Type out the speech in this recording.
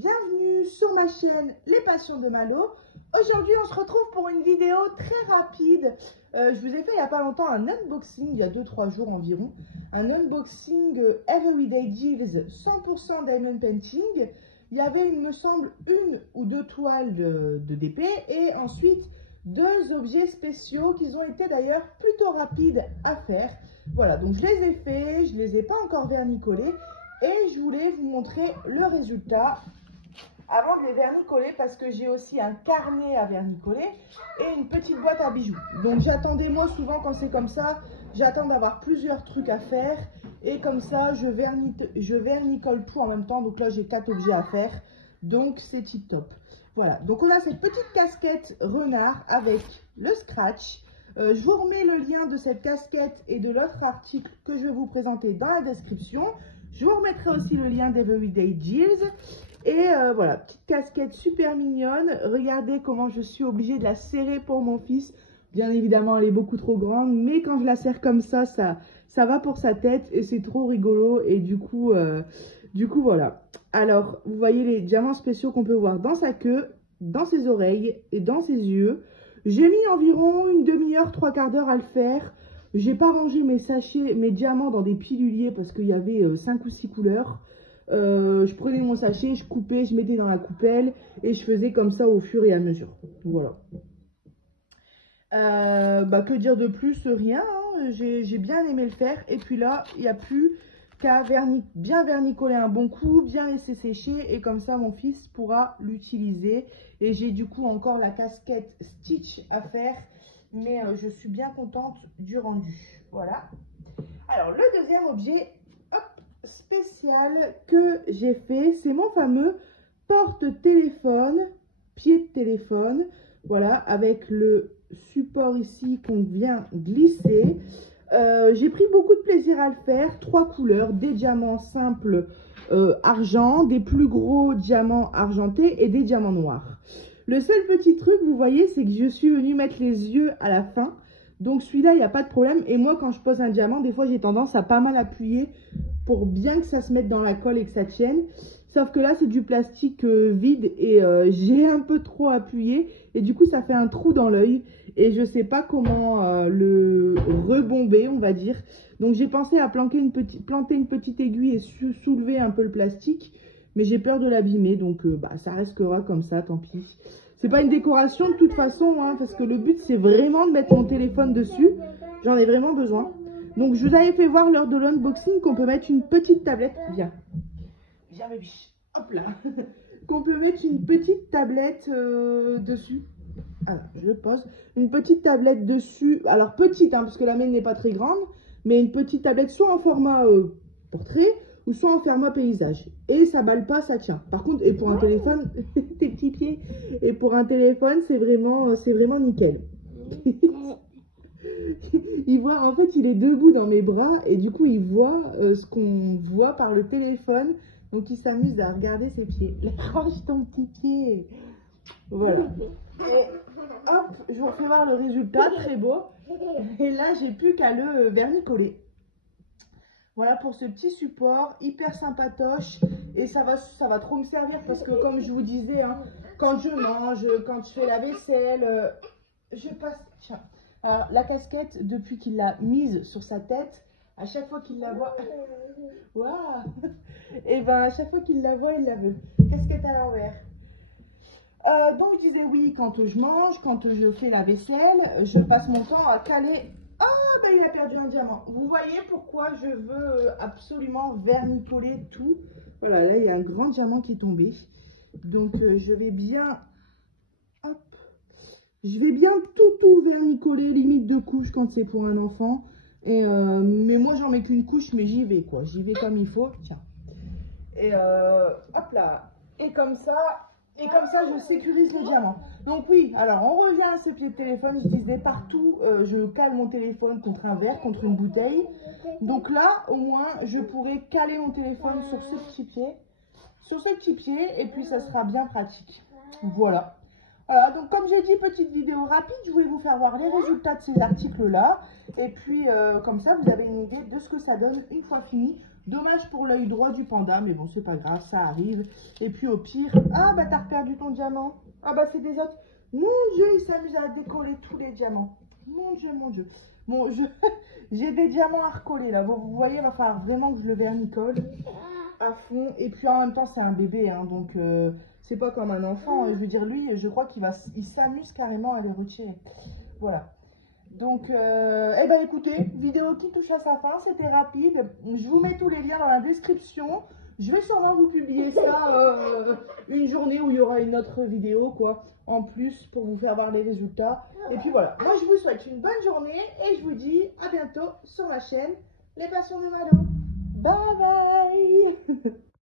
bienvenue sur ma chaîne Les Passions de Malo. Aujourd'hui on se retrouve pour une vidéo très rapide. Je vous ai fait il n'y a pas longtemps un unboxing, il y a 2-3 jours environ. Un unboxing Everyday Deals 100% Diamond Painting. Il y avait, il me semble, une ou deux toiles de DP et ensuite deux objets spéciaux qui ont été d'ailleurs plutôt rapides à faire. Voilà, donc je les ai faits, je ne les ai pas encore vernicolés. Et je voulais vous montrer le résultat avant de les vernicoler parce que j'ai aussi un carnet à vernicoler et une petite boîte à bijoux. Donc j'attendais, moi souvent quand c'est comme ça, j'attends d'avoir plusieurs trucs à faire et comme ça je vernicole tout en même temps. Donc là j'ai 4 objets à faire, donc c'est tip top. Voilà, donc on a cette petite casquette renard avec le scratch. Je vous remets le lien de cette casquette et de l'autre article que je vais vous présenter dans la description. Je vous remettrai aussi le lien d'Everyday Deals. Et voilà, petite casquette super mignonne. Regardez comment je suis obligée de la serrer pour mon fils. Bien évidemment, elle est beaucoup trop grande. Mais quand je la serre comme ça, ça va pour sa tête. Et c'est trop rigolo. Et du coup, voilà. Alors, vous voyez les diamants spéciaux qu'on peut voir dans sa queue, dans ses oreilles et dans ses yeux. J'ai mis environ une demi-heure, 3/4 d'heure à le faire. J'ai pas rangé mes sachets, mes diamants dans des piluliers parce qu'il y avait 5 ou 6 couleurs. Je prenais mon sachet, je coupais, je mettais dans la coupelle et je faisais comme ça au fur et à mesure. Voilà. Que dire de plus? Rien. Hein. J'ai bien aimé le faire. Et puis là, il n'y a plus qu'à bien vernicoler un bon coup, bien laisser sécher. Et comme ça, mon fils pourra l'utiliser. Et j'ai du coup encore la casquette Stitch à faire. Mais je suis bien contente du rendu. Voilà. Alors, le deuxième objet spécial que j'ai fait, c'est mon fameux porte-téléphone, pied de téléphone. Voilà, avec le support ici qu'on vient glisser. J'ai pris beaucoup de plaisir à le faire. 3 couleurs, des diamants simples argent, des plus gros diamants argentés et des diamants noirs. Le seul petit truc, vous voyez, c'est que je suis venue mettre les yeux à la fin. Donc celui-là, il n'y a pas de problème. Et moi, quand je pose un diamant, des fois, j'ai tendance à pas mal appuyer pour bien que ça se mette dans la colle et que ça tienne. Sauf que là, c'est du plastique vide et j'ai un peu trop appuyé. Et du coup, ça fait un trou dans l'œil. Et je ne sais pas comment le rebomber, on va dire. Donc, j'ai pensé à planter une petite aiguille et soulever un peu le plastique. Mais j'ai peur de l'abîmer, donc ça restera comme ça, tant pis. C'est pas une décoration de toute façon, hein, parce que le but c'est vraiment de mettre mon téléphone dessus. J'en ai vraiment besoin. Donc je vous avais fait voir lors de l'unboxing qu'on peut mettre une petite tablette. Viens, viens bébé, hop là. Qu'on peut mettre une petite tablette dessus. Alors je pose. Une petite tablette dessus. Alors petite, hein, parce que la mienne n'est pas très grande. Mais une petite tablette soit en format portrait ou soit en format paysage. Et ça balle pas, ça tient. Par contre, et pour un téléphone, tes petits pieds, et pour un téléphone, c'est vraiment nickel. Il voit, en fait, il est debout dans mes bras et du coup, il voit ce qu'on voit par le téléphone. Donc, il s'amuse à regarder ses pieds. Lâche ton petit pied. Voilà. Et hop, je vous fais voir le résultat, très beau. Et là, j'ai plus qu'à le vernicoler. Voilà pour ce petit support, hyper sympatoche. Et ça va trop me servir parce que comme je vous disais, hein, quand je mange, quand je fais la vaisselle, je passe... Tiens, alors, la casquette, depuis qu'il l'a mise sur sa tête, à chaque fois qu'il la voit... Waouh. Et ben à chaque fois qu'il la voit, il la veut. Casquette à l'envers. Donc je disais oui, quand je mange, quand je fais la vaisselle, je passe mon temps à caler... Ah, ben il a perdu un diamant. Vous voyez pourquoi je veux absolument vernicoler tout. Voilà, là il y a un grand diamant qui est tombé. Donc je vais bien... Hop. Je vais bien tout vernicoler, limite 2 couches quand c'est pour un enfant. Et, mais moi j'en mets qu'une couche, mais j'y vais quoi. J'y vais comme il faut. Tiens. Et hop là. Et comme ça... Et comme ça, je sécurise le diamant. Donc oui, alors on revient à ce pied de téléphone. Je disais partout, je cale mon téléphone contre un verre, contre une bouteille. Donc là, au moins, je pourrai caler mon téléphone sur ce petit pied. Sur ce petit pied, et puis ça sera bien pratique. Voilà. Donc comme j'ai dit, petite vidéo rapide, je voulais vous faire voir les résultats de ces articles-là. Et puis comme ça, vous avez une idée de ce que ça donne une fois fini. Dommage pour l'œil droit du panda, mais bon, c'est pas grave, ça arrive. Et puis au pire, ah bah t'as perdu ton diamant. Ah bah c'est des autres. Mon Dieu, il s'amuse à décoller tous les diamants. Mon Dieu, mon Dieu. Bon, j'ai des diamants à recoller là. Vous voyez, il va falloir vraiment que je le vernicole à fond. Et puis en même temps, c'est un bébé, hein, donc c'est pas comme un enfant. Je veux dire, lui, je crois il s'amuse carrément à les retirer. Voilà. Donc, eh ben écoutez, vidéo qui touche à sa fin, c'était rapide. Je vous mets tous les liens dans la description. Je vais sûrement vous publier ça une journée où il y aura une autre vidéo, quoi, en plus pour vous faire voir les résultats. Et puis voilà, moi je vous souhaite une bonne journée et je vous dis à bientôt sur ma chaîne Les Passions de Malo. Bye bye.